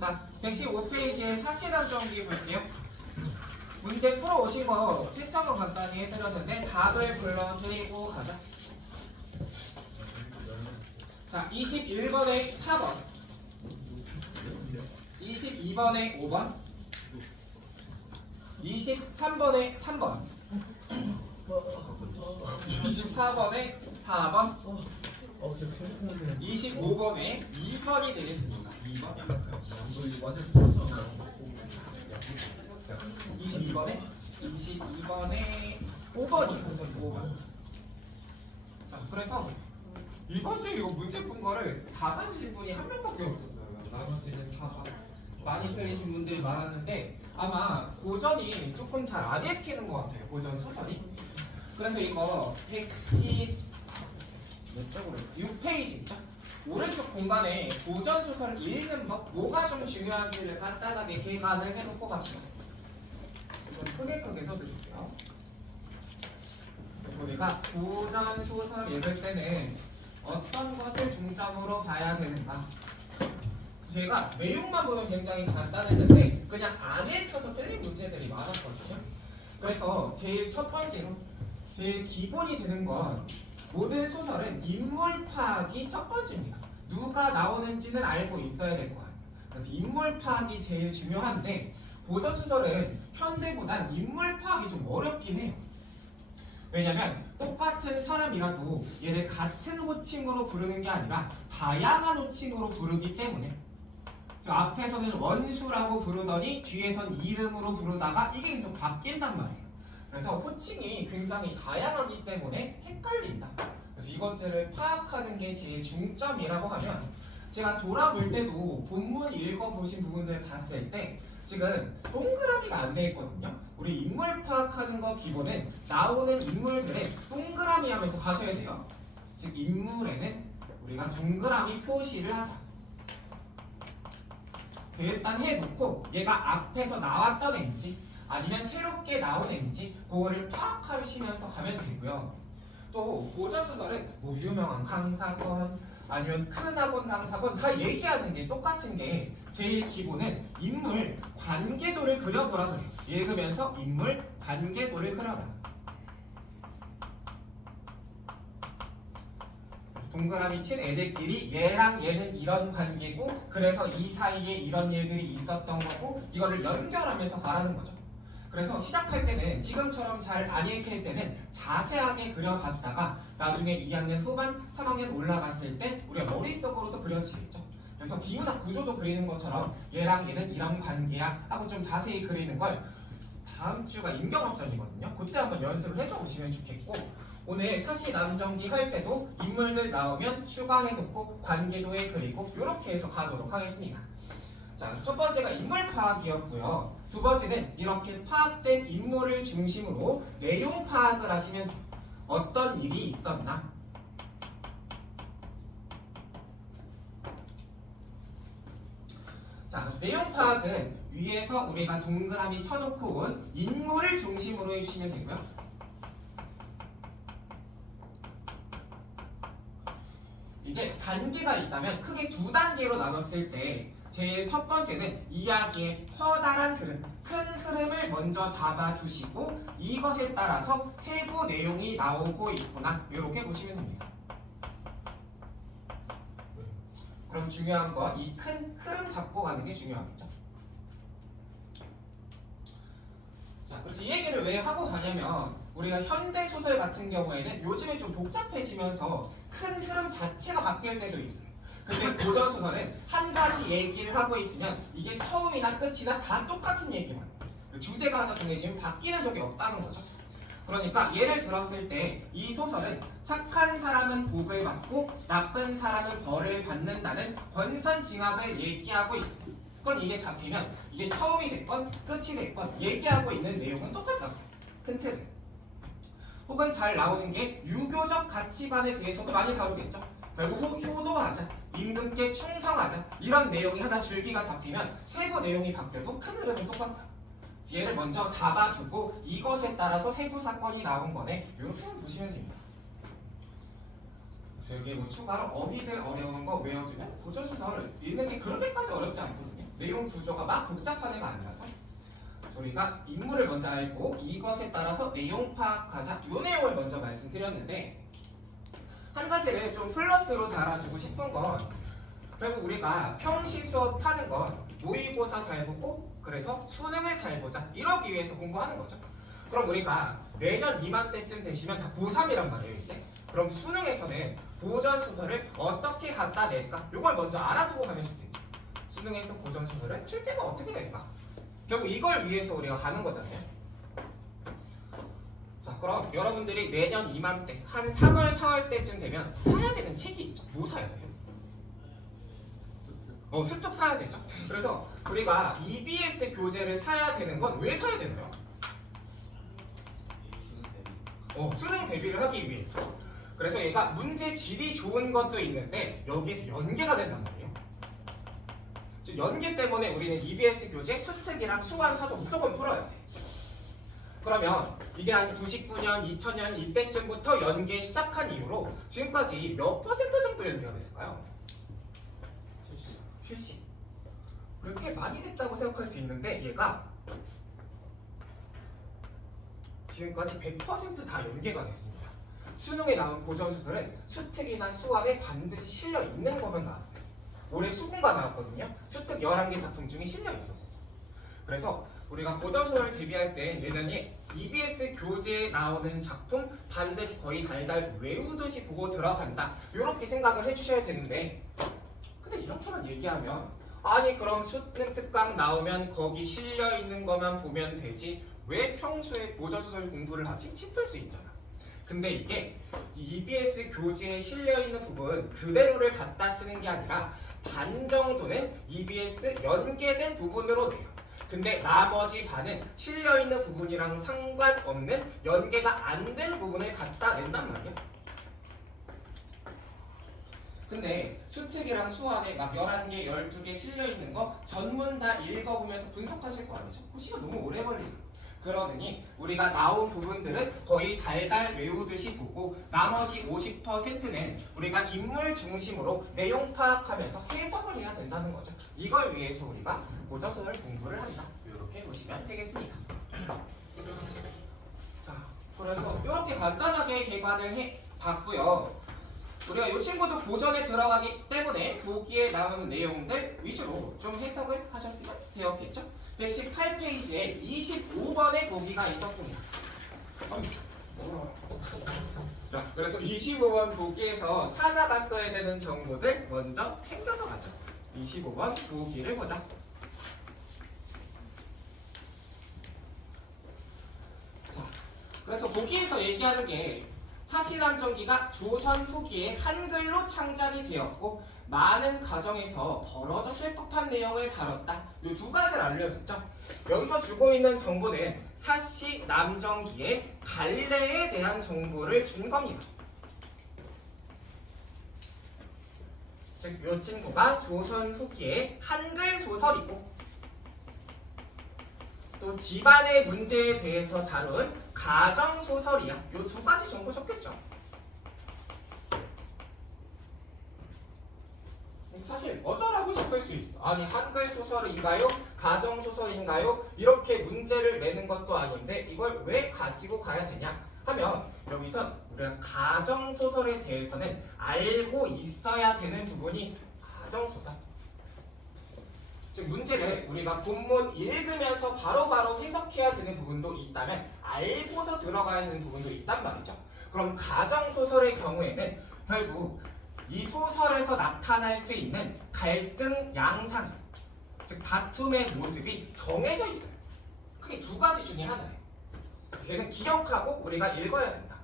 자, 115페이지에 사실함정기 볼게요. 문제 풀어오신 거 채점은 간단히 해드렸는데 답을 불러드리고 가자. 자, 21번에 4번, 22번에 5번, 23번에 3번, 24번에 4번, 25번에 2번이 되겠습니다. 2번. 22번에 5번이었어요. 5번. 자, 그래서 이번 주에 이거 문제 푼 거를 다 맞으신 분이 한 명밖에 없었어요. 나머지는 다 많이 틀리신 분들이 많았는데 아마 고전이 조금 잘 안 읽히는 것 같아요. 고전 소설이. 그래서 이거 110 몇 쪽으로 6페이지 있죠? 오른쪽 공간에 고전 소설을 읽는 법, 뭐가 좀 중요한지를 간단하게 계산을 해놓고 갑시다. 좀 크게 써드릴게요. 그래서 우리가 고전 소설 읽을 때는 어떤 것을 중점으로 봐야 되는가? 제가 내용만 보면 굉장히 간단했는데 그냥 안 읽혀서 틀린 문제들이 많았거든요. 그래서 제일 첫 번째로 제일 기본이 되는 건 모든 소설은 인물 파악이 첫 번째입니다. 누가 나오는지는 알고 있어야 될 거예요. 그래서 인물 파악이 제일 중요한데 고전 소설은 현대보단 인물 파악이 좀 어렵긴 해요. 왜냐면 똑같은 사람이라도 얘를 같은 호칭으로 부르는 게 아니라 다양한 호칭으로 부르기 때문에 앞에서는 원수라고 부르더니 뒤에선 이름으로 부르다가 이게 계속 바뀐단 말이에요. 그래서 호칭이 굉장히 다양하기 때문에 헷갈린다. 그래서 이것들을 파악하는 게 제일 중점이라고 하면 제가 돌아볼 때도 본문 읽어보신 부분들 봤을 때 지금 동그라미가 안 돼 있거든요. 우리 인물 파악하는 거 기본은 나오는 인물들의 동그라미 하면서 가셔야 돼요. 즉 인물에는 우리가 동그라미 표시를 하자. 일단 해놓고 얘가 앞에서 나왔던 애인지 아니면 새롭게 나온 애인지 그거를 파악하시면서 가면 되고요. 또 고전소설은 뭐 유명한 강사건 아니면 큰 학원 강사건 다 얘기하는 게 똑같은 게 제일 기본은 인물 관계도를 그려보라고 해요. 읽으면서 인물 관계도를 그려라. 동그라미 친 애들끼리 얘랑 얘는 이런 관계고 그래서 이 사이에 이런 일들이 있었던 거고 이거를 연결하면서 가라는 거죠. 그래서 시작할 때는 지금처럼 잘 안 읽힐 때는 자세하게 그려봤다가 나중에 2학년 후반 3학년 올라갔을 때 우리가 머릿속으로도 그려지겠죠. 그래서 비문학 구조도 그리는 것처럼 얘랑 얘는 이런 관계야 하고 좀 자세히 그리는 걸 다음 주가 임경학전이거든요. 그때 한번 연습을 해서 오시면 좋겠고 오늘 사시남정기 할 때도 인물들 나오면 추가해놓고 관계도에 그리고 이렇게 해서 가도록 하겠습니다. 자, 첫 번째가 인물 파악이었고요. 두 번째는 이렇게 파악된 인물을 중심으로 내용 파악을 하시면 돼요. 어떤 일이 있었나? 자, 그래서 내용 파악은 위에서 우리가 동그라미 쳐놓고 온 인물을 중심으로 해주시면 되고요. 이게 단계가 있다면 크게 두 단계로 나눴을 때 제일 첫 번째는 이야기의 커다란 흐름, 큰 흐름을 먼저 잡아두시고 이것에 따라서 세부 내용이 나오고 있구나 이렇게 보시면 됩니다. 그럼 중요한 건 이 큰 흐름 잡고 가는 게 중요하겠죠. 자, 그래서 이 얘기를 왜 하고 가냐면 우리가 현대소설 같은 경우에는 요즘에 좀 복잡해지면서 큰 흐름 자체가 바뀔 때도 있어요. 근데 고전소설은 한 가지 얘기를 하고 있으면 이게 처음이나 끝이나 다 똑같은 얘기만 해요. 주제가 하나 정해지면 바뀌는 적이 없다는 거죠. 그러니까 예를 들었을 때 이 소설은 착한 사람은 복을 받고 나쁜 사람은 벌을 받는다는 권선징악을 얘기하고 있어요. 그럼 이게 잡히면 이게 처음이 됐건 끝이 됐건 얘기하고 있는 내용은 똑같다고 해요. 큰 틀은. 혹은 잘 나오는 게 유교적 가치관에 대해서도 많이 다루겠죠. 결국 효도하자, 임금께 충성하자 이런 내용이 하나 줄기가 잡히면 세부 내용이 바뀌어도 큰 흐름은 똑같다. 얘를 먼저 잡아주고 이것에 따라서 세부 사건이 나온 거네 이렇게 보시면 됩니다. 그래서 여기 뭐 추가로 어휘들 어려운 거 외워두면 고전소설 읽는 게 그렇게까지 어렵지 않거든요. 내용 구조가 막 복잡한 애가 아니라서 우리가 인물을 먼저 알고 이것에 따라서 내용 파악하자. 요 내용을 먼저 말씀드렸는데 한 가지를 좀 플러스로 달아주고 싶은 건 결국 우리가 평시 수업 하는 건 모의고사 잘 보고 그래서 수능을 잘 보자 이러기 위해서 공부하는 거죠. 그럼 우리가 내년 이맘때쯤 되시면 다 고3이란 말이에요 이제. 그럼 수능에서는 고전소설을 어떻게 갖다 낼까? 이걸 먼저 알아두고 가면 좋겠죠. 수능에서 고전소설은 출제가 어떻게 될까? 결국 이걸 위해서 우리가 가는 거잖아요. 자, 그럼 여러분들이 내년 이맘때 한 3월, 4월 때쯤 되면 사야 되는 책이 있죠. 뭐 사야 돼요? 습득 사야 되죠. 그래서 우리가 EBS 교재를 사야 되는 건 왜 사야 되나요? 수능 대비를 하기 위해서. 그래서 얘가 문제 질이 좋은 것도 있는데 여기에서 연계가 된단 말이에요. 즉 연계 때문에 우리는 EBS 교재 수특이랑 수완 사서 무조건 풀어야 돼. 그러면 이게 한 99년, 2000년 이때쯤부터 연계 시작한 이후로 지금까지 몇 퍼센트 정도 연계가 됐을까요? 70. 그렇게 많이 됐다고 생각할 수 있는데 얘가 지금까지 100% 다 연계가 됐습니다. 수능에 나온 고전소설은 수특이나 수완에 반드시 실려 있는 것만 나왔어요. 올해 수군가 나왔거든요. 수특 11개 작품 중에 실려 있었어. 그래서 우리가 고전소설 대비할 때 내년에 EBS 교재에 나오는 작품 반드시 거의 달달 외우듯이 보고 들어간다. 이렇게 생각을 해주셔야 되는데 근데 이렇게만 얘기하면 아니 그럼 수능 특강 나오면 거기 실려있는 것만 보면 되지 왜 평소에 고전소설 공부를 하지? 싶을 수 있잖아. 근데 이게 EBS 교재에 실려있는 부분 그대로를 갖다 쓰는 게 아니라 반 정도는 EBS 연계된 부분으로 돼요. 근데 나머지 반은 실려있는 부분이랑 상관없는 연계가 안 된 부분을 갖다 낸단 말이야. 근데 수특이랑 수학에 막 11개, 12개 실려있는 거 전문 다 읽어보면서 분석하실 거 아니죠? 그 시간 너무 오래 걸리죠. 그러느니 우리가 나온 부분들은 거의 달달 외우듯이 보고 나머지 50%는 우리가 인물 중심으로 내용 파악하면서 해석을 해야 된다는 거죠. 이걸 위해서 우리가 고전소설 공부를 한다. 이렇게 보시면 되겠습니다. 자, 그래서 이렇게 간단하게 개관을 해봤고요. 우리가 이 친구도 고전에 들어가기 때문에 보기에 나오는 내용들 위주로 좀 해석을 하셨으면 되었겠죠? 118페이지에 25번의 보기가 있었습니다. 자, 그래서 25번 보기에서 찾아갔어야 되는 정보들 먼저 챙겨서 가죠. 25번 보기를 보자. 자, 그래서 보기에서 얘기하는 게 사시남정기가 조선 후기에 한글로 창작이 되었고 많은 가정에서 벌어졌을 법한 내용을 다뤘다. 이 두 가지를 알려줬죠. 여기서 주고 있는 정보는 사시남정기의 갈래에 대한 정보를 준 겁니다. 즉, 이 친구가 조선 후기의 한글 소설이고 또 집안의 문제에 대해서 다룬 가정 소설이야. 이 두 가지 정보 적겠죠. 사실 어쩌라고 싶을 수 있어. 아니 한글 소설인가요? 가정 소설인가요? 이렇게 문제를 내는 것도 아닌데 이걸 왜 가지고 가야 되냐 하면 여기서 우리가 가정 소설에 대해서는 알고 있어야 되는 부분이 있어요. 가정 소설. 즉 문제를 우리가 본문 읽으면서 바로바로 해석해야 되는 부분도 있다면 알고서 들어가야 하는 부분도 있단 말이죠. 그럼 가정소설의 경우에는 결국 이 소설에서 나타날 수 있는 갈등 양상, 즉 다툼의 모습이 정해져 있어요. 크게 두 가지 중에 하나예요. 쟤는 기억하고 우리가 읽어야 된다.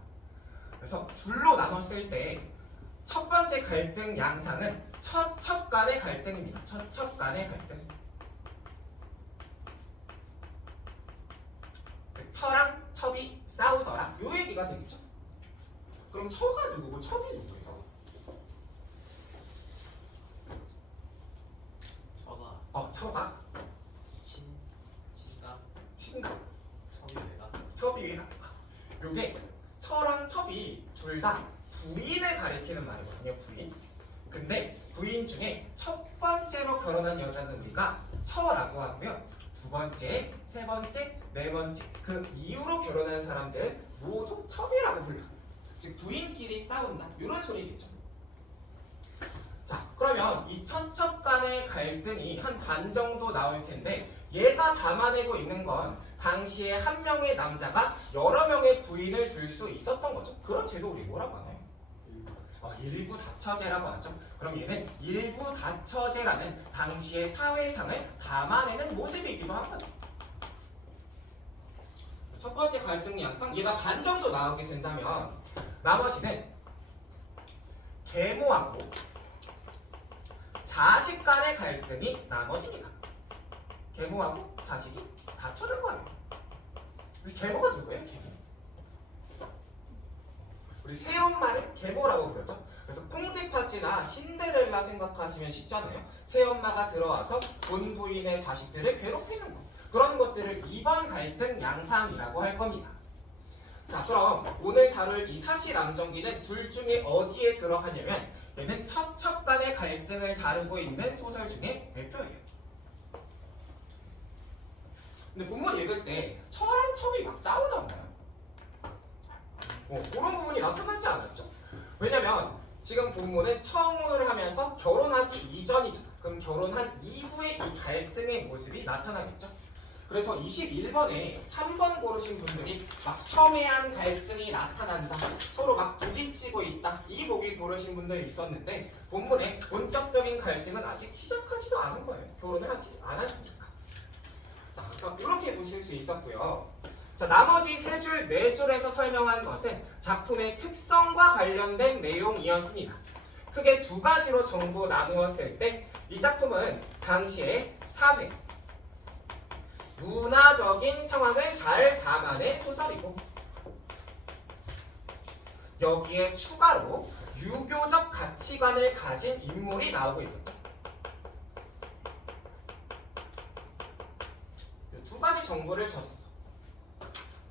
그래서 줄로 나눴을 때 첫 번째 갈등 양상은 처첩 간의 갈등입니다. 처첩 간의 갈등. 즉 처랑 첩이 싸우더라. 요 얘기가 되겠죠. 그럼 처가 누구고 첩이 누구예요? 처가 친가 첩이 왜가 요게 처랑 첩이 둘 다 부인을 가리키는 말이거든요. 부인. 근데 부인 중에 첫 번째로 결혼한 여자는 우리가 처라고 하고요. 두 번째, 세 번째, 네 번째 그 이후로 결혼한 사람들은 모두 첩이라고 불러. 즉 부인끼리 싸운다 이런 소리겠죠. 자, 그러면 이 첩첩 간의 갈등이 한 반 정도 나올 텐데 얘가 담아내고 있는 건 당시에 한 명의 남자가 여러 명의 부인을 둘 수 있었던 거죠. 그런 제도 우리 뭐라고 하나요? 일부 다처제라고 하죠. 그럼 얘는 일부 다처제라는 당시의 사회상을 담아내는 모습이기도 한 거죠. 첫 번째 갈등 양상 얘가 반 정도 나오게 된다면 나머지는 계모하고 자식 간의 갈등이 나머집니다. 계모하고 자식이 다투는 거예요. 그래서 계모가 누구예요? 계모. 우리 새엄마를 계모라고 부르죠. 그래서 콩쥐팥쥐나 신데렐라 생각하시면 쉽잖아요. 새엄마가 들어와서 본 부인의 자식들을 괴롭히는 거. 그런 것들을 2번 갈등 양상이라고 할 겁니다. 자, 그럼 오늘 다룰 이 사실안정기는 둘 중에 어디에 들어가냐면 얘는 첩첩 간의 갈등을 다루고 있는 소설 중에 대표예요. 근데 본문 읽을 때 처랑 첩이 막 싸우잖아요. 그런 부분이 나타나지 않았죠. 왜냐면 지금 본문은 청혼을 하면서 결혼하기 이전이죠. 그럼 결혼한 이후에 이 갈등의 모습이 나타나겠죠. 그래서 21번에 3번 고르신 분들이 막 첨예한 갈등이 나타난다, 서로 막 부딪히고 있다, 이 보기 고르신 분들이 있었는데 본문에 본격적인 갈등은 아직 시작하지도 않은 거예요. 결혼을 하지 않았으니까. 자, 그래서 이렇게 보실 수 있었고요. 자, 나머지 3줄, 4줄에서 설명한 것은 작품의 특성과 관련된 내용이었습니다. 크게 두 가지로 정보 나누었을 때 이 작품은 당시의 사회, 문화적인 상황을 잘 담아낸 소설이고 여기에 추가로 유교적 가치관을 가진 인물이 나오고 있었죠. 두 가지 정보를 줬어.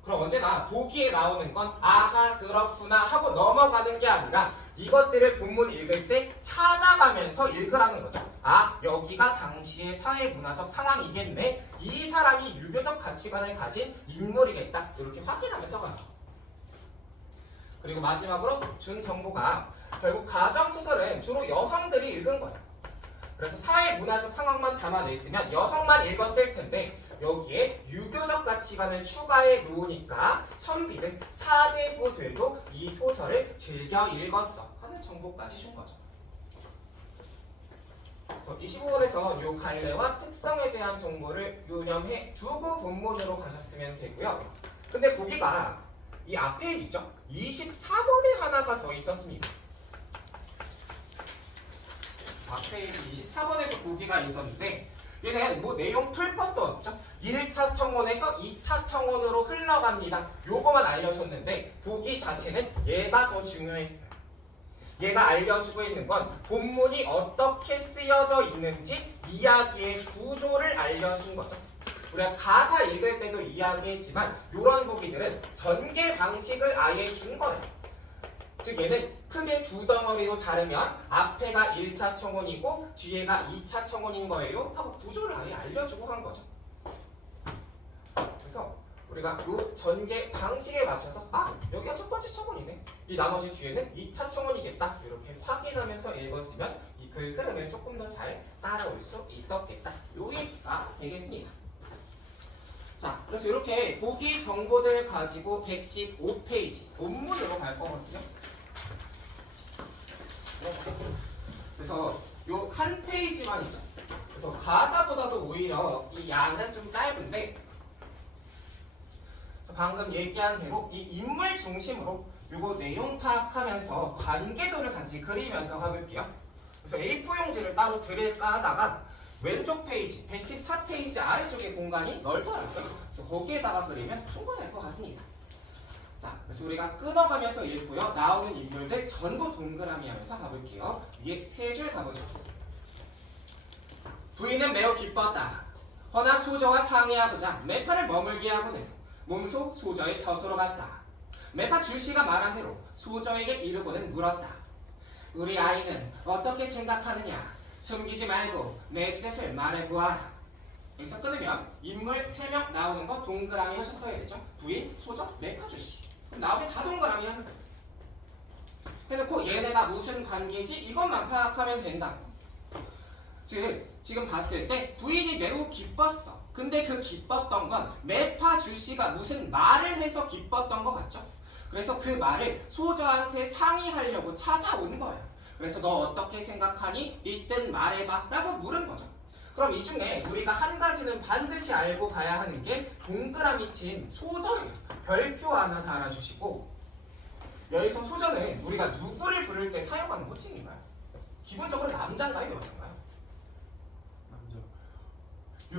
그럼 언제나 보기에 나오는 건 아하 그렇구나 하고 넘어가는 게 아니라 이것들을 본문 읽을 때 찾아가면서 읽으라는 거죠. 아, 여기가 당시의 사회 문화적 상황이겠네. 이 사람이 유교적 가치관을 가진 인물이겠다. 이렇게 확인하면서 가요. 그리고 마지막으로 준 정보가 결국 가정소설은 주로 여성들이 읽은 거예요. 그래서 사회 문화적 상황만 담아냈으면 여성만 읽었을 텐데 여기에 유교적 가치관을 추가해 놓으니까 선비들, 사대부들도 이 소설을 즐겨 읽었어 하는 정보까지 준 거죠. 그래서 25번에서 요 갈래와 특성에 대한 정보를 유념해 두고 본문으로 가셨으면 되고요. 근데 보기가 이 앞페이지죠. 24번에 하나가 더 있었습니다. 4페이지 24번에도 보기가 있었는데 얘는 뭐 내용 풀 것도 없죠. 1차 청원에서 2차 청원으로 흘러갑니다. 요거만 알려줬는데 보기 자체는 얘가 더 중요했어요. 얘가 알려주고 있는 건 본문이 어떻게 쓰여져 있는지 이야기의 구조를 알려준 거죠. 우리가 가사 읽을 때도 이야기했지만 이런 보기들은 전개 방식을 아예 준 거예요. 즉 얘는 크게 두 덩어리로 자르면 앞에가 1차 청원이고 뒤에가 2차 청원인 거예요 하고 구조를 아예 알려주고 한 거죠. 그래서 우리가 이 전개 방식에 맞춰서 아, 여기가 첫 번째 청원이네, 이 나머지 뒤에는 2차 청원이겠다 이렇게 확인하면서 읽었으면 이 글 흐름을 조금 더 잘 따라올 수 있었겠다, 요 얘기가 되겠습니다. 자, 그래서 이렇게 보기 정보들 가지고 115페이지 본문으로 갈 거거든요. 그래서 요 한 페이지만이죠. 그래서 가사보다도 오히려 이 양은 좀 짧은데, 그래서 방금 얘기한 대로 이 인물 중심으로 요거 내용 파악하면서 관계도를 같이 그리면서 가볼게요. 그래서 A4 용지를 따로 드릴까 하다가 왼쪽 페이지 114페이지 아래쪽에 공간이 넓더라고요. 그래서 거기에다가 그리면 충분할 것 같습니다. 자, 그래서 우리가 끊어가면서 읽고요. 나오는 인물들 전부 동그라미 하면서 가볼게요. 위에 3줄 가보죠. 부인은 매우 기뻤다. 허나 소저와 상의하고자 매파를 머물게 하고는 몸소 소저의 처소로 갔다. 매파 줄씨가 말한 대로 소저에게 이르고는 물었다. 우리 아이는 어떻게 생각하느냐? 숨기지 말고 내 뜻을 말해보아라. 여기서 끊으면 인물 3명 나오는 거 동그라미 하셨어야 되죠. 부인, 소적, 매파 주씨. 나오면 다 동그라미 하는 거예요. 해놓고 얘네가 무슨 관계지? 이것만 파악하면 된다. 즉 지금 봤을 때 부인이 매우 기뻤어. 근데 그 기뻤던 건 매파 주씨가 무슨 말을 해서 기뻤던 것 같죠? 그래서 그 말을 소저한테 상의하려고 찾아온 거야. 그래서 너 어떻게 생각하니? 이 뜻 말해봐 라고 물은 거죠. 그럼 이 중에 우리가 한 가지는 반드시 알고 가야 하는 게 동그라미 친 소저예요. 별표 하나 달아주시고, 여기서 소저는 우리가 누구를 부를 때 사용하는 호칭인가요? 기본적으로 남자인가요? 여자인가요? 남자.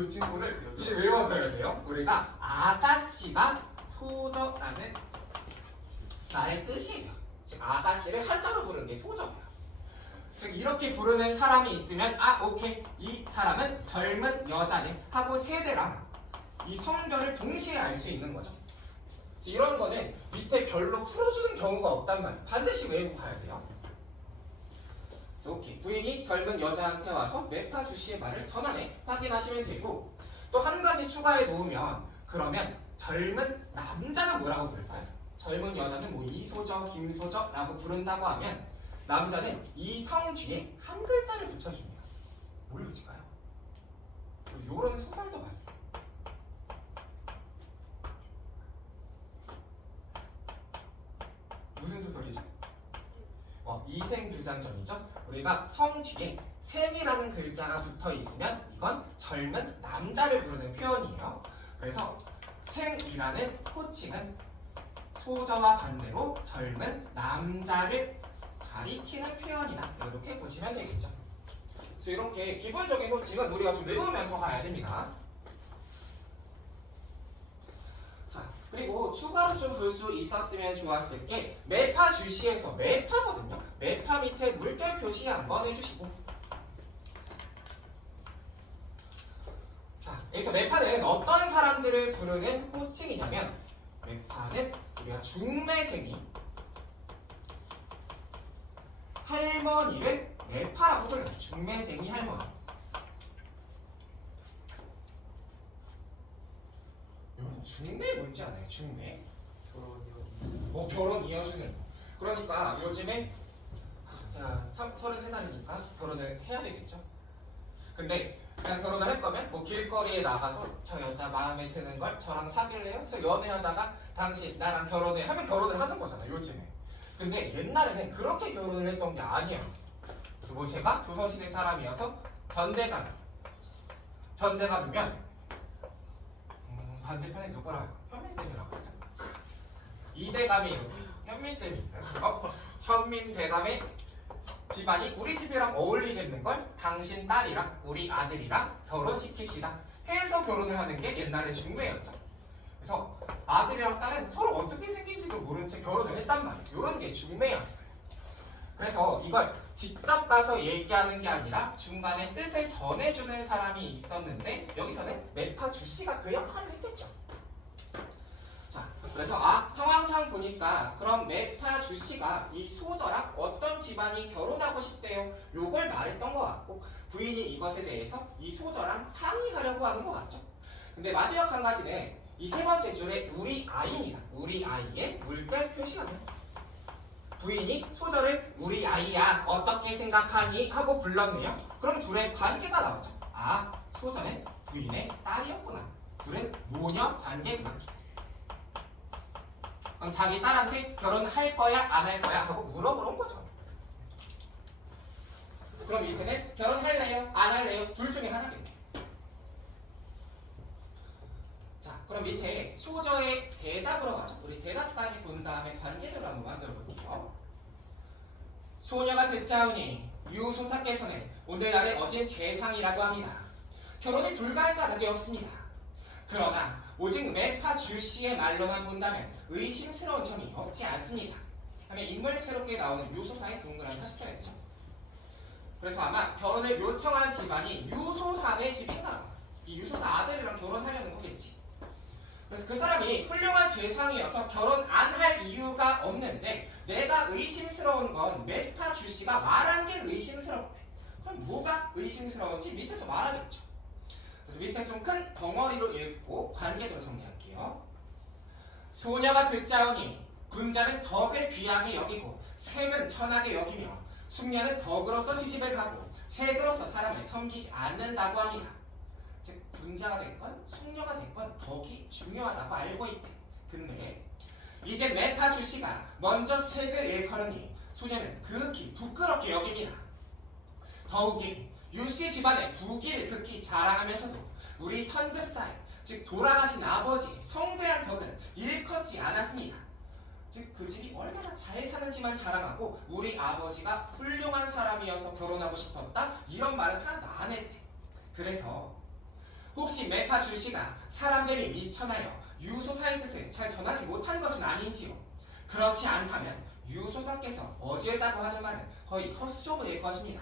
이 친구를 이제 외워줘야 돼요. 우리가 아가씨가 소저라는 말의 뜻이에요. 즉 아가씨를 한자로 부르는 게 소저예요. 즉 이렇게 부르는 사람이 있으면 아 오케이 이 사람은 젊은 여자네 하고 세대랑 이 성별을 동시에 알 수 있는 거죠. 이런 거는 밑에 별로 풀어주는 경우가 없단 말이에요. 반드시 외우고 가야 돼요. 그래서 오케이 부인이 젊은 여자한테 와서 매파 주씨의 말을 전하네 확인하시면 되고, 또 한 가지 추가해 놓으면 그러면 젊은 남자는 뭐라고 부를까요? 젊은 여자는 뭐 이소저, 김소저라고 부른다고 하면 남자는 이 성 뒤에 한 글자를 붙여줍니다. 뭘 붙일까요? 요런 소설도 봤어. 무슨 소설이죠? 이생규장전이죠. 우리가 성 뒤에 생이라는 글자가 붙어 있으면 이건 젊은 남자를 부르는 표현이에요. 그래서 생이라는 호칭은 소저와 반대로 젊은 남자를 가리키는 표현이다. 이렇게 보시면 되겠죠. 그래서 이렇게 기본적인 호칭은 우리가 좀 외우면서 가야 됩니다. 자, 그리고 추가로 좀 볼 수 있었으면 좋았을 게 매파 주시에서 매파거든요. 매파 밑에 물결 표시 한번 해주시고, 자, 여기서 매파는 어떤 사람들을 부르는 호칭이냐면 매파는 우리가 중매쟁이 할머니를 매파라고 불러요. 중매쟁이 할머니. 여러분 중매 뭔지 알아요? 중매? 결혼 이어주는. 그러니까 요즘에 제가 33살이니까 결혼을 해야 되겠죠. 근데 제가 결혼을 할 거면 뭐 길거리에 나가서 저 여자 마음에 드는 걸 저랑 사귈래요? 그래서 연애하다가 당신 나랑 결혼해 하면 결혼을 하는 거잖아요. 요즘에. 근데 옛날에는 그렇게 결혼을 했던 게 아니었어. 그래서 뭐 제가 조선시대 사람이어서 전대갑이면 반대편에 누구라? 현민쌤이라고 하죠. 이대감이 이렇게 있어요. 현민쌤이 있어요. 현민대감의 집안이 우리 집이랑 어울리겠는걸? 당신 딸이랑 우리 아들이랑 결혼시킵시다 해서 결혼을 하는 게 옛날의 중매였죠. 그래서 아들이랑 딸은 서로 어떻게 생긴지도 모른 채 결혼을 했단 말이에요. 이런 게 중매였어요. 그래서 이걸 직접 가서 얘기하는 게 아니라 중간에 뜻을 전해주는 사람이 있었는데 여기서는 매파 주씨가 그 역할을 했겠죠. 자, 그래서 상황상 보니까 그럼 매파 주씨가 이 소저랑 어떤 집안이 결혼하고 싶대요. 요걸 말했던 것 같고, 부인이 이것에 대해서 이 소저랑 상의하려고 하는 것 같죠. 근데 마지막 한 가지는 이 세 번째 줄에 우리 아이입니다. 우리 아이의 물결 표시가 돼요. 부인이 소저를 우리 아이야 어떻게 생각하니 하고 불렀네요. 그럼 둘의 관계가 나오죠. 소저는 부인의 딸이었구나. 둘은 모녀 관계구나. 그럼 자기 딸한테 결혼할 거야 안 할 거야 하고 물어보는 거죠. 그럼 밑에는 결혼할래요 안 할래요 둘 중에 하나겠네. 자, 그럼 밑에 소저의 대답으로 가죠. 우리 대답까지 본 다음에 관계를 한번 만들어 볼게요. 소녀가 듣자오니 유소사께서는 오늘날의 어진 재상이라고 합니다. 결혼이 불가할 까닭이 없습니다. 그러나 오직 매파 주씨의 말로만 본다면 의심스러운 점이 없지 않습니다. 하면 인물체롭게 나오는 유소사의 동그라미 하셨어야겠죠. 그래서 아마 결혼을 요청한 집안이 유소사의 집인가. 이 유소사 아들이랑 결혼하려는 거겠지. 그래서 그 사람이 훌륭한 재상이어서 결혼 안 할 이유가 없는데 내가 의심스러운 건 매파 주씨가 말한 게 의심스럽대. 그럼 뭐가 의심스러운지 밑에서 말하겠죠. 그래서 밑에 좀 큰 덩어리로 읽고 관계대로 정리할게요. 소녀가 듣자오니 군자는 덕을 귀하게 여기고 색은 천하게 여기며 숙녀는 덕으로서 시집을 가고 색으로서 사람을 섬기지 않는다고 합니다. 즉 군자가 됐건 숙녀가 됐건 덕이 중요하다고 알고 있대. 근데 이제 매파 주씨가 먼저 색을 일컬으니 소녀는 극히 부끄럽게 여깁니다. 더욱이 유씨 집안의 부귀를 극히 자랑하면서도 우리 선급사에 즉 돌아가신 아버지 성대한 덕은 일컫지 않았습니다. 즉 그 집이 얼마나 잘 사는지만 자랑하고 우리 아버지가 훌륭한 사람이어서 결혼하고 싶었다 이런 말은 하나도 안 했대. 그래서 혹시 매파 주씨가 사람됨이 미천하여 유소사의 뜻을 잘 전하지 못한 것은 아닌지요? 그렇지 않다면 유소사께서 어지르다고 하는 말은 거의 헛소문일 것입니다.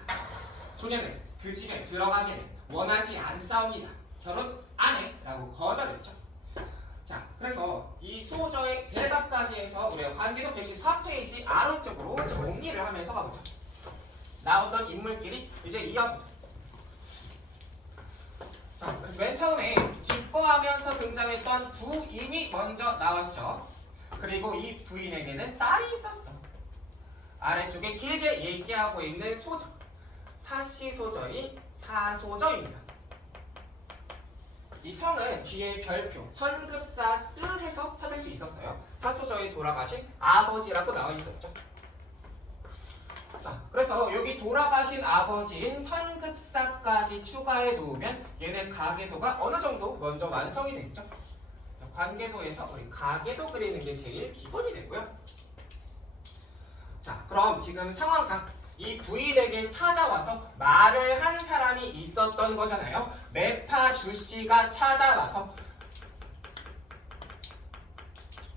소녀는 그 집에 들어가기를 원하지 않사옵니다. 결혼 안 해! 라고 거절했죠. 자, 그래서 이 소저의 대답까지 해서 우리가 관계도 114페이지 아래쪽으로 정리를 하면서 가보죠. 나왔던 인물끼리 이제 이어보죠. 자, 그래서 맨 처음에 기뻐하면서 등장했던 부인이 먼저 나왔죠. 그리고 이 부인에게는 딸이 있었어. 아래쪽에 길게 얘기하고 있는 소저, 사시소저인 사소저입니다. 이 성은 뒤에 별표, 선급사 뜻에서 찾을 수 있었어요. 사소저의 돌아가신 아버지라고 나와 있었죠. 자, 그래서 여기 돌아가신 아버지인 선급사까지 추가해 놓으면 얘는 가계도가 어느 정도 먼저 완성이 됐죠. 관계도에서 우리 가계도 그리는 게 제일 기본이 되고요. 자, 그럼 지금 상황상 이 부인에게 찾아와서 말을 한 사람이 있었던 거잖아요. 매파 주씨가 찾아와서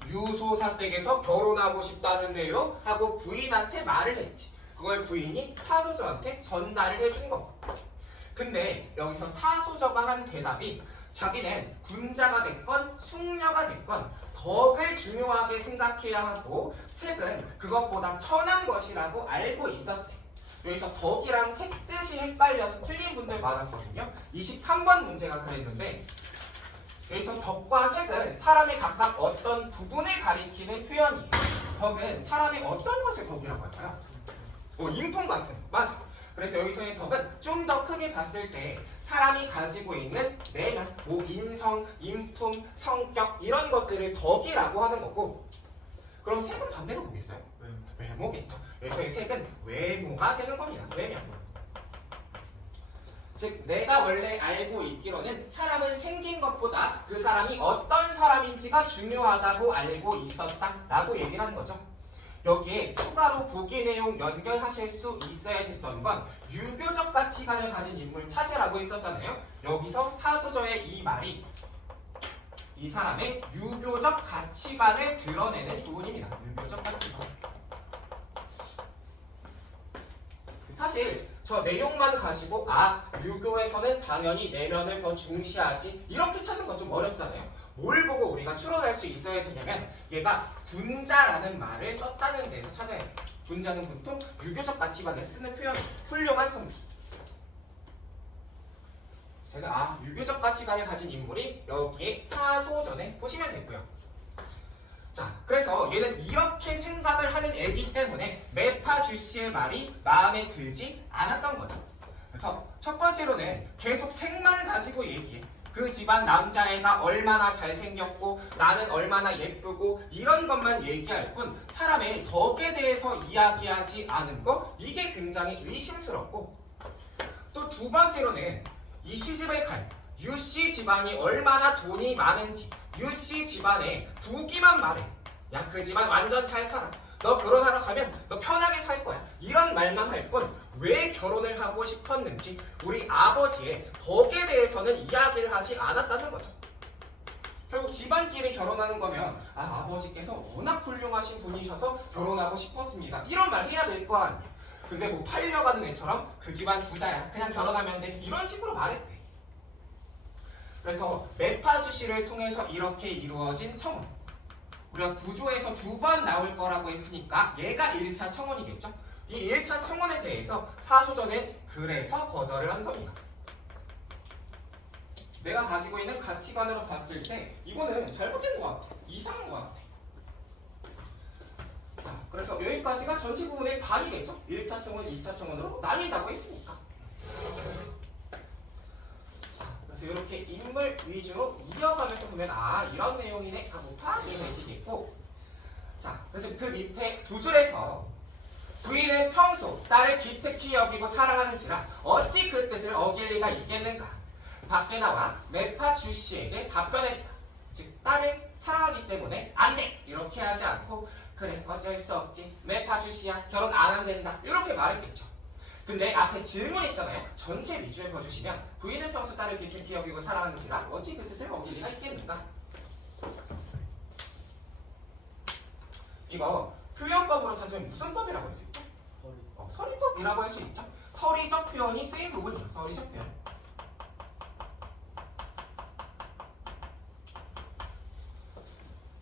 유소사 댁에서 결혼하고 싶다는데요 하고 부인한테 말을 했지. 그걸 부인이 사소저한테 전달을 해준 거고. 근데 여기서 사소저가 한 대답이 자기는 군자가 됐건 숙녀가 됐건 덕을 중요하게 생각해야 하고 색은 그것보다 천한 것이라고 알고 있었대. 여기서 덕이랑 색 뜻이 헷갈려서 틀린 분들 많았거든요. 23번 문제가 그랬는데 여기서 덕과 색은 사람의 각각 어떤 부분을 가리키는 표현이에요. 덕은 사람의 어떤 것을 덕이라고 할까요? 인품 같은 거. 맞아. 그래서 여기서의 덕은 좀 더 크게 봤을 때 사람이 가지고 있는 내면, 인성, 인품, 성격 이런 것들을 덕이라고 하는 거고, 그럼 색은 반대로 보겠어요? 외모겠죠. 여기서의 색은 외모가 되는 겁니다. 외면. 즉 내가 원래 알고 있기로는 사람은 생긴 것보다 그 사람이 어떤 사람인지가 중요하다고 알고 있었다라고 얘기를 하는 거죠. 여기에 추가로 보기 내용 연결하실 수 있어야 됐던 건 유교적 가치관을 가진 인물 찾으라고 했었잖아요. 여기서 사소저의 이 말이 이 사람의 유교적 가치관을 드러내는 부분입니다. 유교적 가치관. 사실 저 내용만 가지고 유교에서는 당연히 내면을 더 중시하지 이렇게 찾는 건 좀 어렵잖아요. 뭘 보고 우리가 추론할 수 있어야 되냐면 얘가 군자라는 말을 썼다는 데서 찾아야 돼요. 군자는 보통 유교적 가치관을 쓰는 표현이에요. 훌륭한 선비. 제가 유교적 가치관을 가진 인물이 여기에 사소전에 보시면 되고요. 자, 그래서 얘는 이렇게 생각을 하는 애기 때문에 매파 주씨의 말이 마음에 들지 않았던 거죠. 그래서 첫 번째로는 계속 색만 가지고 얘기해. 그 집안 남자애가 얼마나 잘생겼고 나는 얼마나 예쁘고 이런 것만 얘기할 뿐 사람의 덕에 대해서 이야기하지 않은 거, 이게 굉장히 의심스럽고, 또 두 번째로는 이 시집을 갈 유씨 집안이 얼마나 돈이 많은지, 유씨 집안의 부귀만 말해. 야, 그 집안 완전 잘 살아. 너 결혼하러 가면 너 편하게 살 거야. 이런 말만 할 뿐 왜 결혼을 하고 싶었는지 우리 아버지의 덕에 대해서는 이야기를 하지 않았다는 거죠. 결국 집안끼리 결혼하는 거면 아버지께서 워낙 훌륭하신 분이셔서 결혼하고 싶었습니다. 이런 말 해야 될 거 아니에요. 근데 뭐 팔려가는 애처럼 그 집안 부자야. 그냥 결혼하면 돼. 이런 식으로 말했대. 그래서 매파 주씨를 통해서 이렇게 이루어진 청혼. 우리가 구조에서 두 번 나올 거라고 했으니까 얘가 1차 청혼이겠죠? 이 1차 청혼에 대해서 사소전은 그래서 거절을 한 겁니다. 내가 가지고 있는 가치관으로 봤을 때 이거는 잘못된 것 같아. 이상한 것 같아. 자, 그래서 여기까지가 전체 부분의 반이겠죠? 1차 청원, 2차 청원으로 나뉜다고 했으니까. 자, 그래서 이렇게 인물 위주로 이어가면서 보면 아, 이런 내용이네 하고 파악이 되시겠고, 자, 그래서 그 밑에 두 줄에서 부인은 평소 딸을 기특히 여기고 사랑하는지라 어찌 그 뜻을 어길 리가 있겠는가. 밖에 나와 메파 주씨에게 답변했다. 즉 딸을 사랑하기 때문에 안 돼! 이렇게 하지 않고 그래 어쩔 수 없지. 메파 주씨야 결혼 안 하면 된다. 이렇게 말했겠죠. 근데 앞에 질문 있잖아요. 전체 위주에 봐주시면 부인은 평소 딸을 기특히 여기고 사랑하는지라 어찌 그 뜻을 어길 리가 있겠는가. 이거 표현법으로 찾으면 무슨 법이라고 할 수 있죠? 서리법이라고 할 수 있죠. 서리적 표현이 쓰인 부분이에요. 서리적 표현.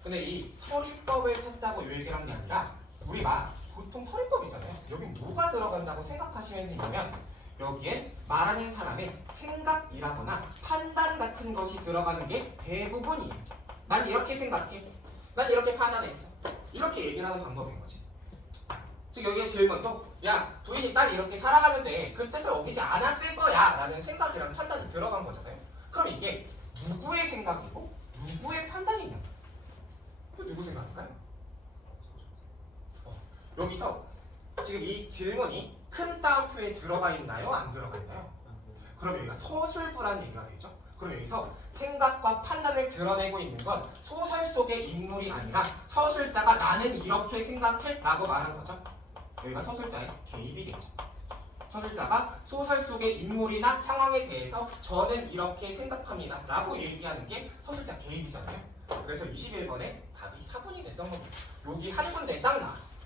근데 이 서리법을 찾자고 요 얘기를 한 게 아니라 우리가 보통 서리법이잖아요. 여기 뭐가 들어간다고 생각하시면 되냐면 여기엔 말하는 사람의 생각이라거나 판단 같은 것이 들어가는 게 대부분이에요. 난 이렇게 생각해. 난 이렇게 판단했어. 이렇게 얘기를 하는 방법인 거지. 즉 여기에 질문도 야 부인이 딸이 이렇게 사랑하는데 그 뜻을 어기지 않았을 거야 라는 생각이랑 판단이 들어간 거잖아요. 그럼 이게 누구의 생각이고 누구의 판단이냐? 누구 생각일까요? 여기서 지금 이 질문이 큰 따옴표에 들어가 있나요? 안 들어가 있나요? 그럼 여기가 서술부라는 얘기가 되죠. 그럼 여기서 생각과 판단을 드러내고 있는 건 소설 속의 인물이 아니라 서술자가 나는 이렇게 생각해 라고 말한 거죠. 여기가 서술자의 개입이겠죠. 서술자가 소설 속의 인물이나 상황에 대해서 저는 이렇게 생각합니다 라고 얘기하는 게 서술자 개입이잖아요. 그래서 21번에 답이 4번이 됐던 겁니다. 여기 한 군데 딱 나왔어.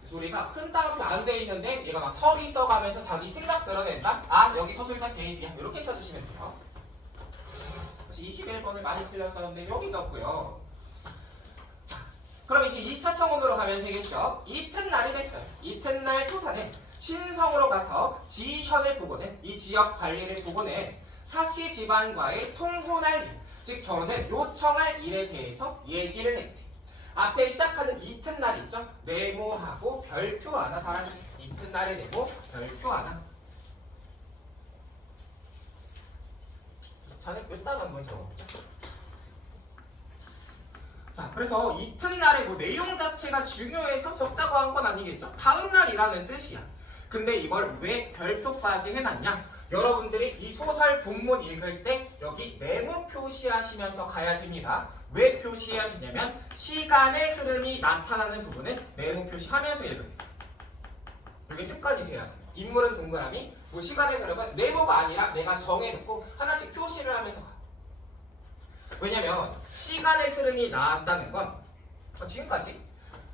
그래서 우리가 큰 따옴표 안 돼 있는데 얘가 막 서리 써가면서 자기 생각 드러낸다? 아 여기 서술자 개입이야. 이렇게 찾으시면 돼요. 그래서 21번을 많이 틀렸었는데 여기 썼고요. 자, 그럼 이제 2차 청원으로 가면 되겠죠. 이튿날이 됐어요. 이튿날 소사는 신성으로 가서 지현을 보고는 이 지역 관리를 보고는 사씨 집안과의 통혼할 일, 즉 결혼을 요청할 일에 대해서 얘기를 했대. 앞에 시작하는 이튿날 있죠? 네모하고 별표 하나 달아주세요. 이튿날에 네모, 별표 하나. 자네 몇 단 한번 적어보죠. 자, 그래서 이튿날에 뭐 내용 자체가 중요해서 적자고 한 건 아니겠죠? 다음날이라는 뜻이야. 근데 이걸 왜 별표까지 해놨냐? 여러분들이 이 소설 본문 읽을 때 여기 네모 표시하시면서 가야 됩니다. 왜 표시해야 되냐면 시간의 흐름이 나타나는 부분은 네모 표시하면서 읽으세요. 이게 습관이 돼야 돼요. 인물은 동그라미, 뭐 시간의 흐름은 네모가 아니라 내가 정해놓고 하나씩 표시를 하면서 가. 왜냐면 시간의 흐름이 나왔다는 건 지금까지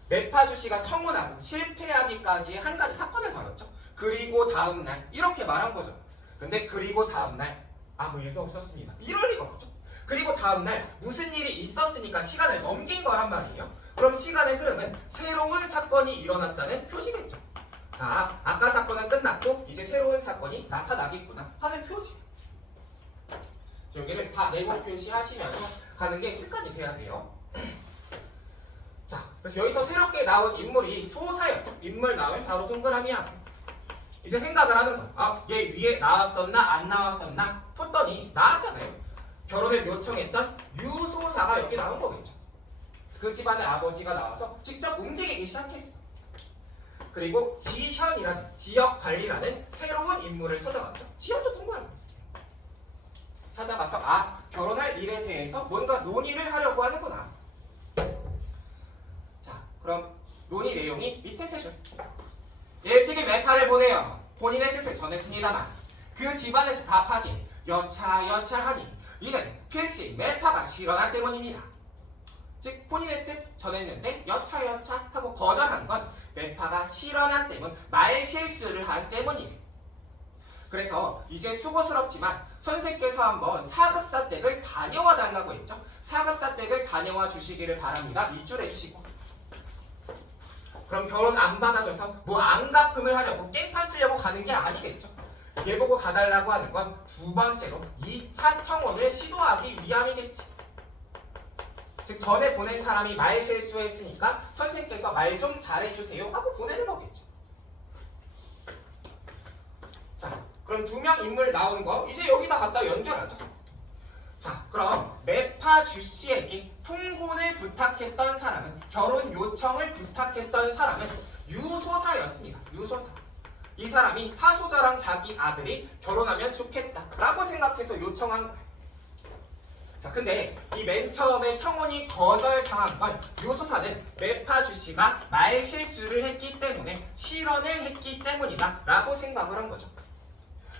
메파주 씨가 청혼하고 실패하기까지 한 가지 사건을 다뤘죠. 그리고 다음날 이렇게 말한 거죠. 근데 그리고 다음날 아무 일도 없었습니다. 이럴 리가 없죠. 그리고 다음날 무슨 일이 있었으니까 시간을 넘긴 거란 말이에요. 그럼 시간의 흐름은 새로운 사건이 일어났다는 표시겠죠. 자, 아까 사건은 끝났고 이제 새로운 사건이 나타나겠구나 하는 표시. 여기를 다 네모 표시하시면서 가는 게 습관이 돼야 돼요. 자, 그래서 여기서 새롭게 나온 인물이 소사였죠. 인물 나오면 바로 동그라미야. 이제 생각을 하는 거야. 아, 얘 위에 나왔었나 안 나왔었나 봤더니 나왔잖아요. 결혼을 요청했던 유소사가 여기 나온 거겠죠. 그 집안의 아버지가 나와서 직접 움직이기 시작했어. 그리고 지현이라는 지역관리라는 새로운 인물을 찾아갔죠. 지현도 동그라미. 찾아가서 아, 결혼할 일에 대해서 뭔가 논의를 하려고 하는구나. 자, 그럼 논의 내용이 밑에 세죠. 일찍이 메파를 보내어 본인의 뜻을 전했습니다만 그 집안에서 답하길 여차하니 이는 필시 메파가 실언한 때문입니다. 즉 본인의 뜻 전했는데 여차하고 거절한 건 메파가 실언한 때문, 말실수를 한 때문이에요. 그래서 이제 수고스럽지만 선생께서 한번 사급사댁을 다녀와 달라고 했죠. 사급사댁을 다녀와 주시기를 바랍니다. 밑줄 해주시고. 그럼 결혼 안 받아줘서 뭐 안갚음을 하려고 깽판 치려고 가는 게 아니겠죠. 얘 보고 가달라고 하는 건 두 번째로 2차 청혼을 시도하기 위함이겠지. 즉 전에 보낸 사람이 말 실수했으니까 선생님께서 말 좀 잘해주세요 하고 보내는 거겠죠. 자, 그럼 두 명 인물 나온 거 이제 여기다 갖다 연결하죠. 자, 그럼 매파 주씨에게 통혼을 부탁했던 사람은, 결혼 요청을 부탁했던 사람은 유소사였습니다. 유소사. 이 사람이 사소자랑 자기 아들이 결혼하면 좋겠다 라고 생각해서 요청한 거예요. 자, 근데 이 맨 처음에 청혼이 거절당한 건 요소사는 매파 주씨가 말 실수를 했기 때문에 실언을 했기 때문이다 라고 생각을 한 거죠.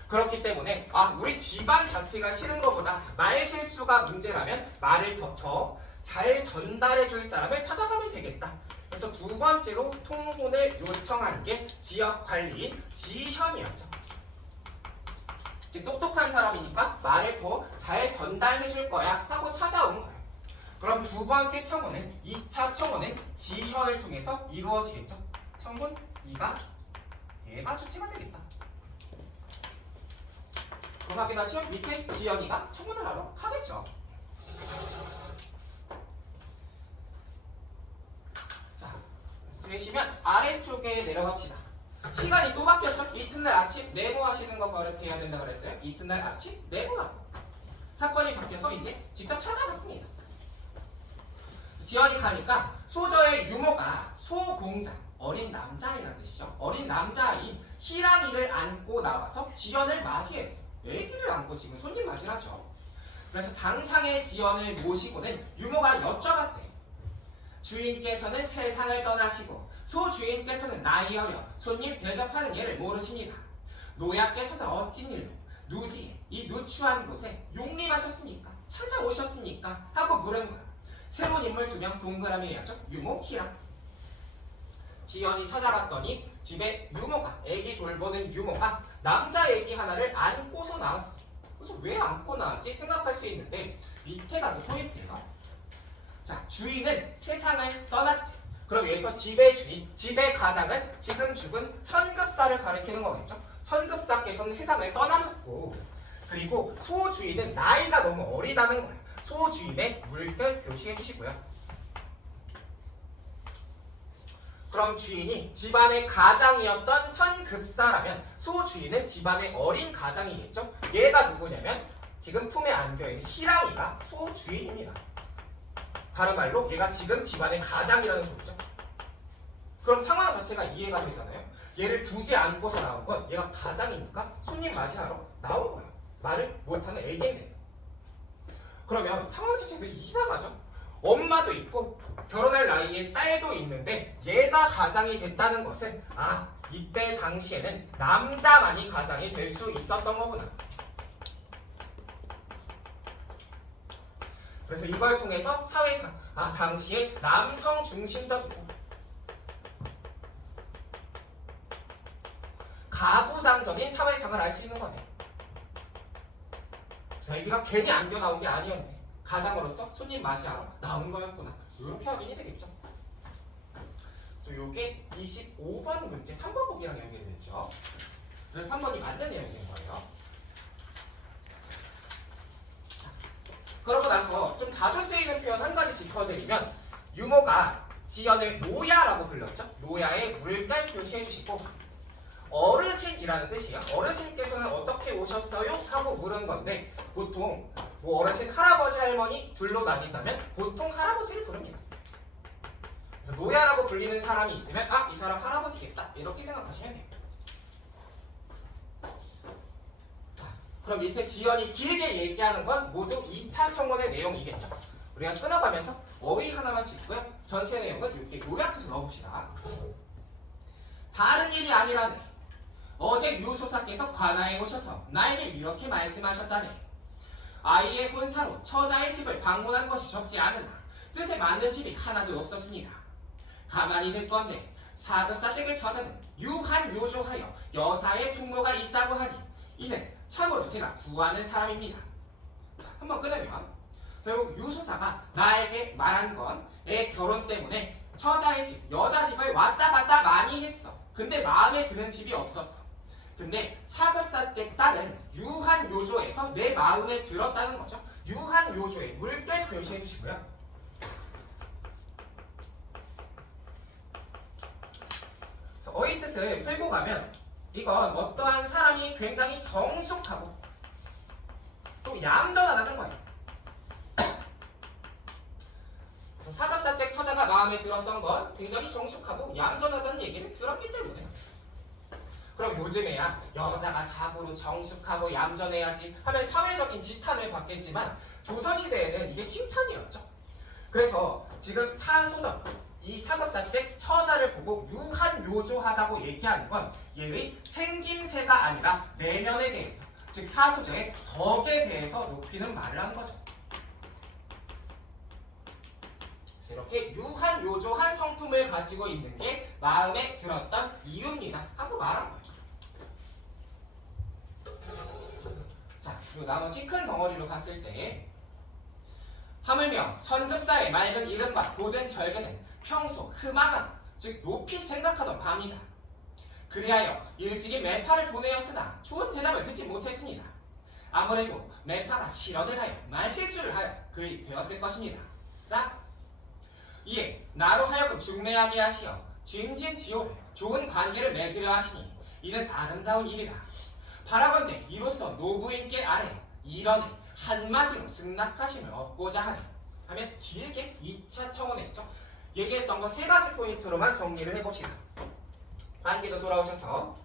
그렇기 때문에 우리 집안 자체가 싫은 것보다 말 실수가 문제라면 말을 더 잘 전달해 줄 사람을 찾아가면 되겠다. 그래서 두 번째로 통혼을 요청한 게 지역관리인 지현이었죠. 즉 똑똑한 사람이니까 말을 더 잘 전달해 줄 거야 하고 찾아온 거예요. 그럼 두 번째 청혼은 2차 청혼은 지현을 통해서 이루어지겠죠. 청혼 2가 얘가 주체가 되겠다. 그럼 확인하시면 밑에 지연이가 청혼을 하러 가겠죠. 자, 되시면 아래쪽에 내려갑시다. 시간이 또 바뀌었죠? 이튿날 아침 내고하시는 거 버릇해야 된다고 그랬어요. 이튿날 아침 내고하고 사건이 바뀌어서 이제 직접 찾아갔습니다. 지연이 가니까 소저의 유모가 소공자, 어린 남자아이라는 뜻이죠. 어린 남자아이인 희랑이를 안고 나와서 지연을 맞이했어요. 애기를 안고 지금 손님 맞이하죠. 그래서 당상의 지연을 모시고는 유모가 여쭤봤대. 주인께서는 세상을 떠나시고 소주인께서는 나이 어려 손님 대접하는 예를 모르십니다. 노약께서는 어찐 일로 누지에 이 누추한 곳에 용림하셨습니까? 찾아오셨습니까? 하고 물은 거야. 새로운 인물 2명 동그라미 해야죠. 유모, 희랑. 지연이 찾아갔더니 집에 유모가, 애기 돌보는 유모가 남자 애기 하나를 안고서 나왔어. 그래서 왜 안고 나왔지? 생각할 수 있는데 밑에 가도 포인트예요. 자, 주인은 세상을 떠났대. 그럼 여기서 집의 주인, 집의 가장은 지금 죽은 선급사를 가리키는 거겠죠. 선급사께서는 세상을 떠나셨고, 그리고 소주인은 나이가 너무 어리다는 거예요. 소주인의 물결 표시해 주시고요. 그럼 주인이 집안의 가장이었던 선급사라면 소주인은 집안의 어린 가장이겠죠. 얘가 누구냐면 지금 품에 안겨있는 희랑이가 소주인입니다. 다른 말로 얘가 지금 집안의 가장이라는 소리죠. 그럼 상황 자체가 이해가 되잖아요. 얘를 굳이 안고서 나온 건 얘가 가장이니까 손님 맞이하러 나온 거예요. 말을 못하는 애기인데. 그러면 상황 자체가 이상하죠. 엄마도 있고 결혼할 나이에 딸도 있는데 얘가 가장이 됐다는 것은 이때 당시에는 남자만이 가장이 될 수 있었던 거구나. 그래서 이걸 통해서 사회상 당시에 남성 중심적이고 가부장적인 사회상을 알 수 있는 거네. 그래서 애기가 괜히 안겨 나온 게 아니었네. 가장으로서 손님 맞이하러 나온 거였구나. 이렇게 확인이 되겠죠. 그래서 이게 25번 문제 3번 보기랑 연결됐죠. 그래서 3번이 맞는 내용이 된 거예요. 자, 그러고 나서 좀 자주 쓰이는 표현 한 가지 짚어드리면 유모가 지연을 노야라고 불렀죠. 노야의 물결 표시해 주시고 어르신이라는 뜻이에요. 어르신께서는 어떻게 오셨어요? 하고 물은 건데 보통 어르신 할아버지 할머니 둘로 나뉜다면 보통 할아버지를 부릅니다. 그래서 노야라고 불리는 사람이 있으면 이 사람 할아버지겠다 이렇게 생각하시면 돼요. 자, 그럼 밑에 지연이 길게 얘기하는 건 모두 2차 청원의 내용이겠죠. 우리가 끊어가면서 어휘 하나만 짚고요. 전체 내용은 이렇게 요약해서 넣어봅시다. 다른 일이 아니라네. 어제 유소사께서 관아에 오셔서 나에게 이렇게 말씀하셨다네. 아이의 혼사로 처자의 집을 방문한 것이 적지 않으나 뜻에 맞는 집이 하나도 없었습니다. 가만히 듣건대 사급사 댁의 처자는 유한 요조하여 여사의 풍모가 있다고 하니 이는 참으로 제가 구하는 사람입니다. 자, 한번 끊으면 결국 유소사가 나에게 말한 건 애 결혼 때문에 처자의 집, 여자 집을 왔다 갔다 많이 했어. 근데 마음에 드는 집이 없었어. 근데 사급사때 딸은 유한요조에서 내 마음에 들었다는 거죠. 유한요조의 물결 표시해 주시고요. 그래서 어휘 뜻을 풀고 가면 이건 어떠한 사람이 굉장히 정숙하고 또 얌전하다는 거예요. 그래서 사갑사댁 처자가 마음에 들었던 건 굉장히 정숙하고 얌전하다는 얘기를 들었기 때문에. 그럼 요즘에야 여자가 자고로 정숙하고 얌전해야지 하면 사회적인 지탄을 받겠지만 조선시대에는 이게 칭찬이었죠. 그래서 지금 사소적 이 사갑사댁 처자를 보고 유한요조하다고 얘기하는 건 얘의 생김새가 아니라 내면에 대해서, 즉 사소적의 덕에 대해서 높이는 말을 한 거죠. 그래서 이렇게 유한요조한 성품을 가지고 있는 게 마음에 들었던 이유입니다 하고 말한 거죠. 자, 그리고 나머지 큰 덩어리로 봤을 때 하물며 선급사의 맑은 이름과 고든 절개는 평소 흠망하는, 즉 높이 생각하던 밤이다. 그리하여 일찍이 매파를 보내었으나 좋은 대답을 듣지 못했습니다. 아무래도 매파가 실언을 하여 말실수를 하여 그이 되었을 것입니다. 이에 나로 하여금 중매하게 하시어 진진지호를 좋은 관계를 맺으려 하시니 이는 아름다운 일이다. 바라건대 이로써 노부인께 아래 이런을 한마디로 승낙하심을 얻고자 하네. 하면 길게 2차 청원했죠. 얘기했던 거 3가지 포인트로만 정리를 해봅시다. 관계도 돌아오셔서,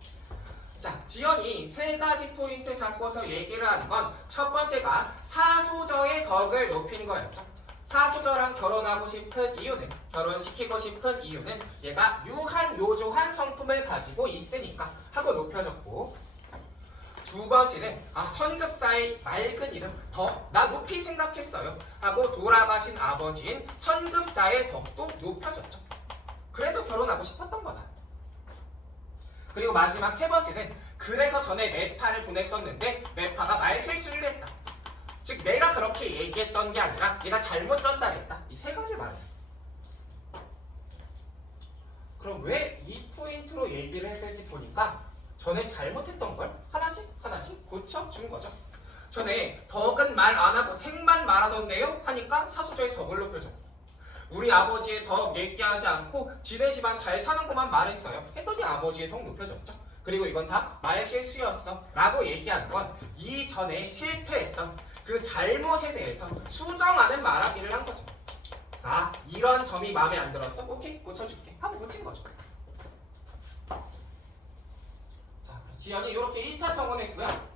자, 지연이 3가지 포인트 잡고서 얘기를 하는 건 첫 번째가 사소저의 덕을 높이는 거였죠. 사소저랑 결혼하고 싶은 이유는, 결혼시키고 싶은 이유는 얘가 유한요조한 성품을 가지고 있으니까 하고 높여졌고, 두 번째는 선급사의 맑은 이름 덕, 나 높이 생각했어요 하고 돌아가신 아버지인 선급사의 덕도 높여졌죠. 그래서 결혼하고 싶었던 거다. 그리고 마지막 3번째는 그래서 전에 매파를 보냈었는데 매파가 말실수를 했다. 즉 내가 그렇게 얘기했던 게 아니라 얘가 잘못 전달했다. 이 3가지 말했어. 그럼 왜 이 포인트로 얘기를 했을지 보니까 전에 잘못했던 걸 하나씩 고쳐준 거죠. 전에 덕은 말 안 하고 생만 말하던데요? 하니까 사소저의 덕을 높여줬고, 우리 아버지의 덕 얘기하지 않고 지네 집안 잘 사는 것만 말했어요 했더니 아버지의 덕 높여줬죠. 그리고 이건 다 말실수였어 라고 얘기한 건 이전에 실패했던 그 잘못에 대해서 수정하는 말하기를 한 거죠. 자, 이런 점이 마음에 안 들었어? 오케이, 고쳐줄게 하고 고친 거죠. 자, 지연이 이렇게 1차 정원했고요.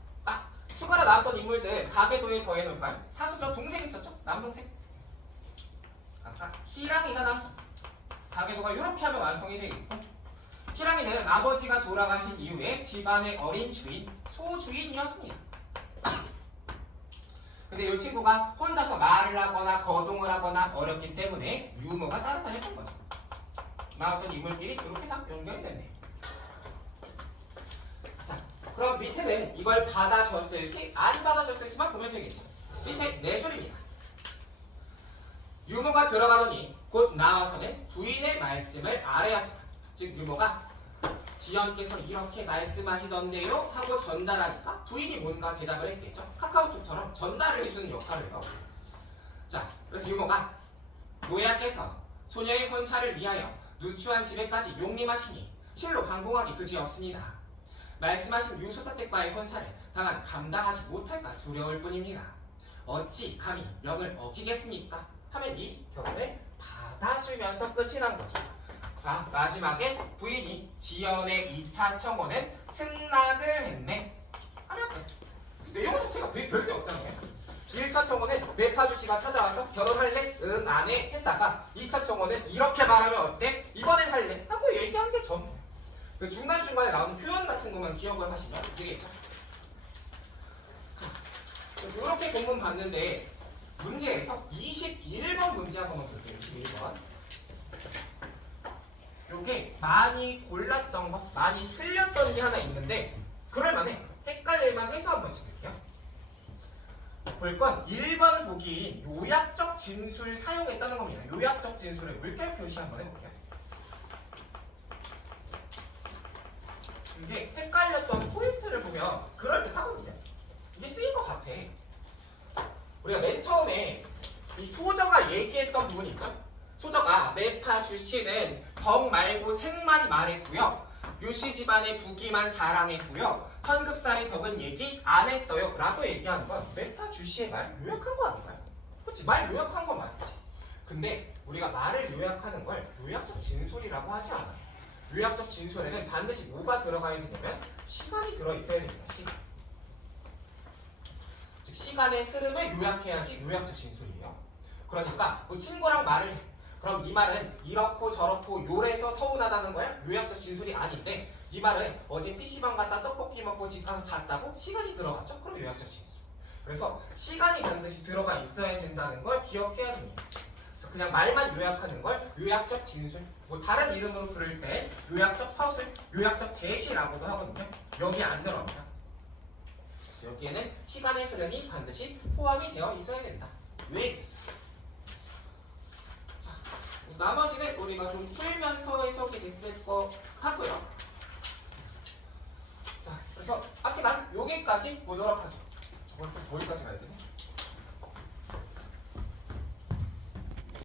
추가로 나왔던 인물들 가계도에 더해놓을까요? 사수저 동생 있었죠? 남동생. 아까 희랑이가 나왔었어. 가계도가 이렇게 하면 완성이 되겠고, 희랑이는 아버지가 돌아가신 이후에 집안의 어린 주인, 소주인이었습니다. 근데 이 친구가 혼자서 말을 하거나 거동을 하거나 어렵기 때문에 유모가 따라다녔던 거죠. 나왔던 인물끼리 이렇게 다 연결이 됐네요. 자, 그럼 밑에는 이걸 받아줬을지 안 받아줬을지만 보면 되겠죠. 밑에 4줄입니다. 유모가 들어가더니 곧 나와서는 부인의 말씀을 아뢰었다. 즉 유모가 지연께서 이렇게 말씀하시던데요 하고 전달하니까 부인이 뭔가 대답을 했겠죠. 카카오톡처럼 전달을 해주는 역할을 해요. 자, 그래서 유모가 노약께서 소녀의 혼사를 위하여 누추한 집에까지 용림하시니 실로 방공하기 그지없습니다. 말씀하신 유소사댁과의 혼사를 다만 감당하지 못할까 두려울 뿐입니다. 어찌 감히 명을 어기겠습니까? 하면 이 결혼을 받아주면서 끝이 난 거죠. 자, 마지막에 부인이 지연의 2차 청원은 승낙을 했네 하면 끝. 내용 자체가 별게 없잖아요. 1차 청원은 매파주씨가 찾아와서 결혼할래? 응, 안 해? 했다가 2차 청원은 이렇게 말하면 어때? 이번엔 할래? 하고 얘기한 게 전부. 그 중간중간에 나오는 표현 같은 것만 기억을 하시면 되겠죠. 자, 그래서 이렇게 공문 봤는데 문제에서 21번 문제 한번 볼게요. 21번. 요게 많이 골랐던 거, 많이 틀렸던 게 하나 있는데 그럴만해. 헷갈릴만 해서 한번 짚을게요. 볼 건 1번 보기인 요약적 진술 사용했다는 겁니다. 요약적 진술의 물결 표시 한번 해볼게요. 이게 헷갈렸던 포인트를 보면 그럴듯하거든요. 이게 쓰일 것 같아. 우리가 맨 처음에 이 소저가 얘기했던 부분이 있죠? 소저가 매파 주씨는 덕 말고 생만 말했고요. 유씨 집안의 부기만 자랑했고요. 선급사의 덕은 얘기 안 했어요. 라고 얘기하는 건 매파 주씨의 말 요약한 거 아닌가요? 그렇지? 말 요약한 거 맞지? 근데 우리가 말을 요약하는 걸 요약적 진술이라고 하지 않아요. 요약적 진술에는 반드시 뭐가 들어가야 되냐면 시간이 들어있어야 됩니다. 시간. 즉 시간의 흐름을 요약해야지 요약적 진술이에요. 그러니까 뭐 친구랑 말을 해. 그럼 이 말은 이렇고 저렇고 요래서 서운하다는 거야? 요약적 진술이 아닌데 이 말은 어제 PC방 갔다 떡볶이 먹고 집 가서 잤다고? 시간이 들어갔죠? 그럼 요약적 진술. 그래서 시간이 반드시 들어가 있어야 된다는 걸 기억해야 됩니다. 그래서 그냥 말만 요약하는 걸 요약적 진술, 뭐 다른 이름으로 부를 때 요약적 서술, 요약적 제시라고도 하거든요. 여기 안 들어갑니다. 여기에는 시간의 흐름이 반드시 포함이 되어 있어야 된다. 왜 얘기했어요? 자, 나머지는 우리가 좀 풀면서 해석이 됐을 것 같고요. 자, 그래서 앞 시간 여기까지 보도록 하죠. 저걸 또 저기까지 가야 되네.